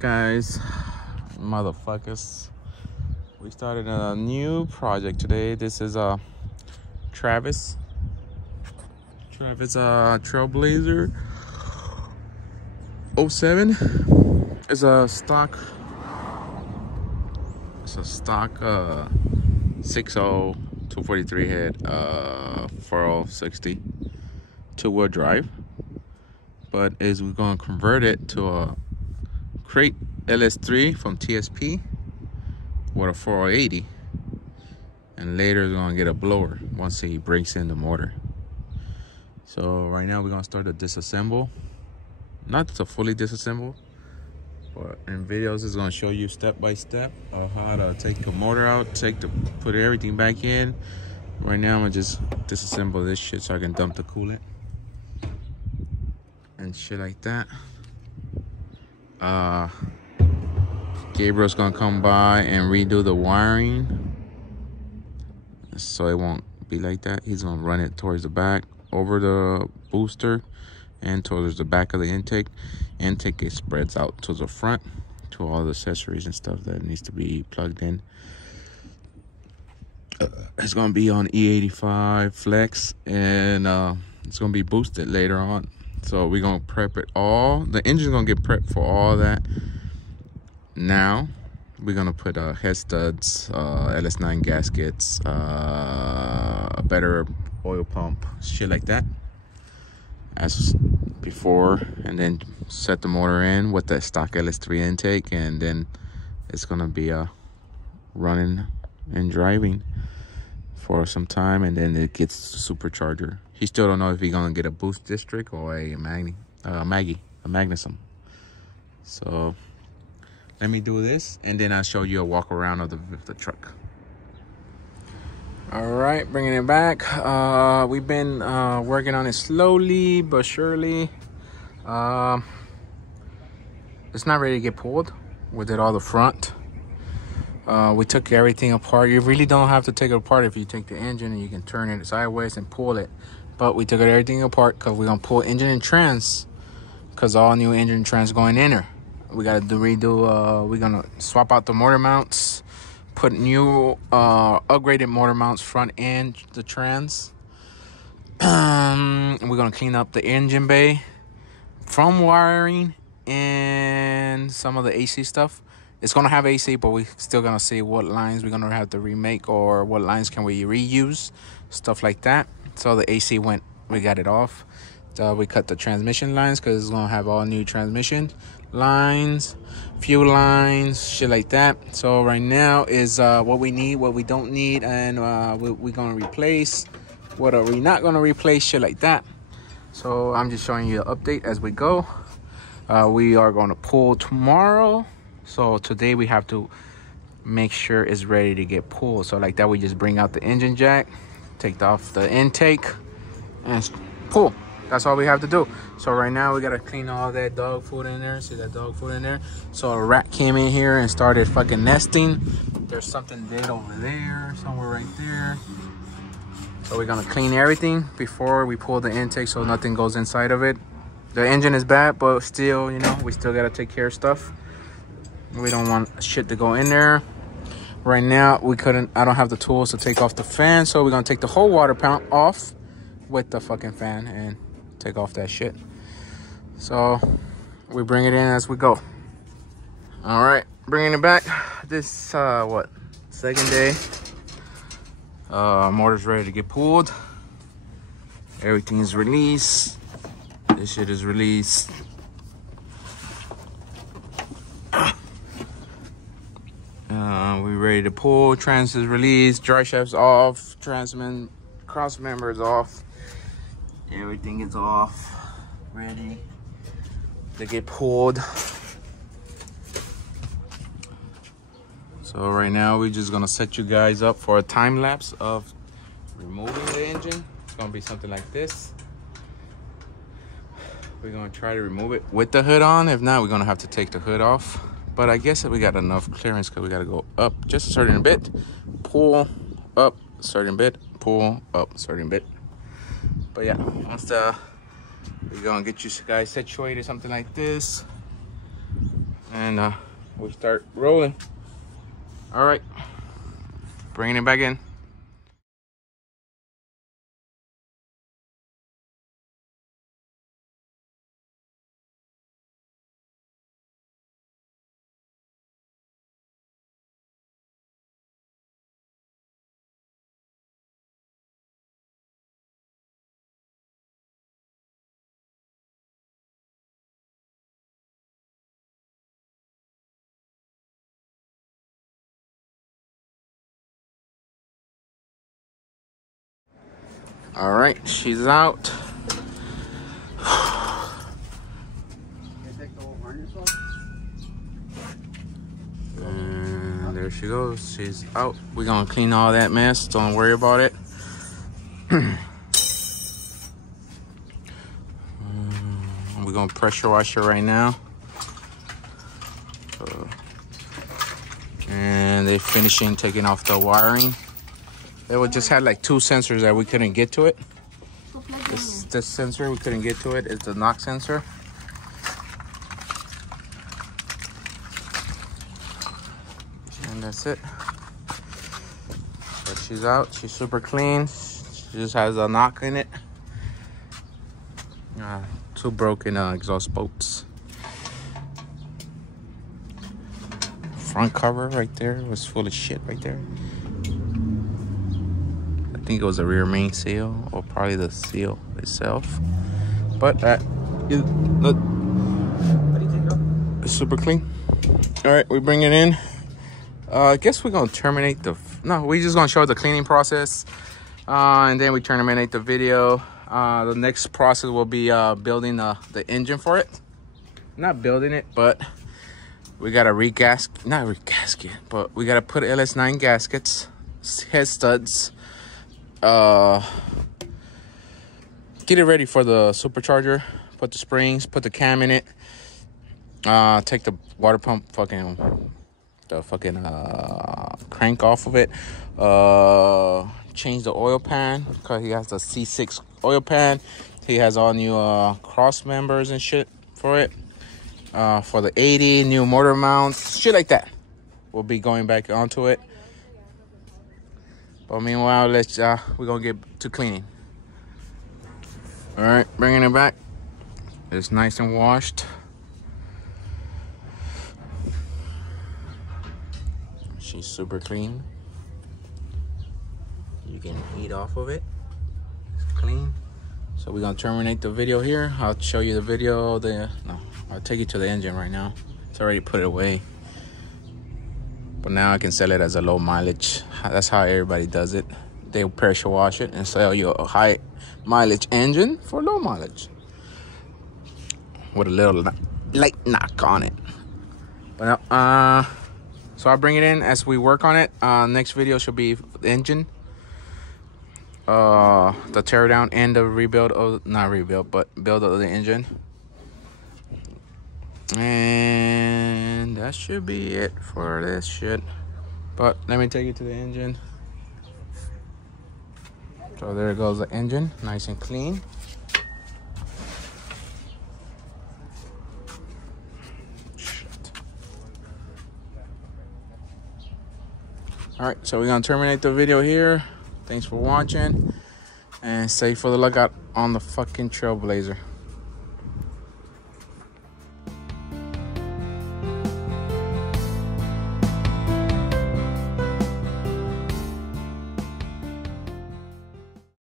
Guys, motherfuckers, we started a new project today. This is a Travis Trailblazer 07. It's a stock 6.0 243 head 4060 two-wheel drive, but we're gonna convert it to a crate LS3 from TSP with a 4080, and later we're gonna get a blower once he breaks in the motor. So right now we're gonna start to disassemble, not to fully disassemble, but in videos it's gonna show you step by step of how to take the motor out, put everything back in. Right now I'm gonna just disassemble this shit so I can dump the coolant and shit like that. Gabriel's gonna come by and redo the wiring so it won't be like that. He's gonna run it towards the back, over the booster, and towards the back of the intake. Intake, it spreads out to the front to all the accessories and stuff that needs to be plugged in. It's gonna be on E85 flex, and it's gonna be boosted later on. So we're gonna prep it all. The engine's gonna get prepped for all that. Now we're gonna put head studs, LS9 gaskets, a better oil pump, shit like that, as before, and then set the motor in with the stock LS3 intake, and then it's gonna be running and driving for some time, and then it gets the supercharger. He still don't know if he's gonna get a boost district or a magnetism. So let me do this, and then I'll show you a walk around of the truck. All right, bringing it back. We've been working on it slowly but surely. It's not ready to get pulled. We did all the front. We took everything apart. You really don't have to take it apart if you take the engine and you can turn it sideways and pull it. But we took everything apart because we're gonna pull engine and trans, because all new engine and trans going in there. We gotta redo. We're gonna swap out the motor mounts, put new upgraded motor mounts front and the trans. We're gonna clean up the engine bay from wiring and some of the AC stuff. It's gonna have AC, but we're still gonna see what lines we're gonna have to remake or what lines can we reuse, stuff like that. So the AC we got it off. We cut the transmission lines because it's gonna have all new transmission lines, fuel lines, shit like that. So right now is what we need, what we don't need, and we're gonna replace. What are we not gonna replace, shit like that. So I'm just showing you the update as we go. We are gonna pull tomorrow. So today we have to make sure it's ready to get pulled. So like that, we just bring out the engine jack, take off the intake, and pull. That's all we have to do. So right now we gotta clean all that dog food in there. See that dog food in there? So a rat came in here and started fucking nesting. There's something dead over there, somewhere right there. So we're gonna clean everything before we pull the intake so nothing goes inside of it. The engine is bad, but still, you know, we still gotta take care of stuff. We don't want shit to go in there. Right now, I don't have the tools to take off the fan, so we're gonna take the whole water pump off with the fucking fan and take off that shit. So we bring it in as we go. All right, bringing it back. This, second day. Motor's ready to get pulled. Everything is released. This shit is released. We ready to pull. Trans is released. Dry shaft's off. Transmission cross member is off. Everything is off. Ready to get pulled. So right now we're just gonna set you guys up for a time lapse of removing the engine. It's gonna be something like this. We're gonna try to remove it with the hood on. If not, we're gonna have to take the hood off. But I guess we got enough clearance because we gotta go up just a certain bit, pull up a certain bit, pull up a certain bit. But yeah, we're gonna get you guys situated something like this. and we start rolling. All right, bringing it back in. All right, she's out. And there she goes. She's out. We're gonna clean all that mess. Don't worry about it. We're gonna pressure wash her right now. And they're finishing taking off the wiring. They would just had like 2 sensors that we couldn't get to it. This sensor, we couldn't get to it. It's the knock sensor. And that's it. So she's out. She's super clean. She just has a knock in it. 2 broken exhaust bolts. Front cover right there was full of shit right there. I think it was a rear main seal or probably the seal itself. But look, it's super clean. All right, we bring it in. I guess we're gonna terminate the. No, we're just gonna show the cleaning process, and then we terminate the video. The next process will be building the engine for it. Not building it, but we gotta not regasket, but we gotta put LS9 gaskets, head studs. Get it ready for the supercharger. Put the springs, put the cam in it. Take the water pump crank off of it. Change the oil pan because he has the C6 oil pan. He has all new cross members and shit for it. For the 80, new motor mounts, shit like that. We'll be going back onto it. But meanwhile, we're gonna get to cleaning. All right, bringing it back. It's nice and washed. She's super clean. You can eat off of it. It's clean. So we're gonna terminate the video here. I'll show you the video. I'll take you to the engine right now. It's already put it away. But now I can sell it as a low mileage. That's how everybody does it. They pressure wash it and sell you a high mileage engine for low mileage with a little light knock on it. But so I'll bring it in as we work on it. Next video should be the engine, the tear down and the rebuild of build of the engine. And that should be it for this shit. But let me take you to the engine. So there goes the engine, nice and clean. Shit. All right, so we're gonna terminate the video here. Thanks for watching, and stay for the lookout on the fucking Trailblazer.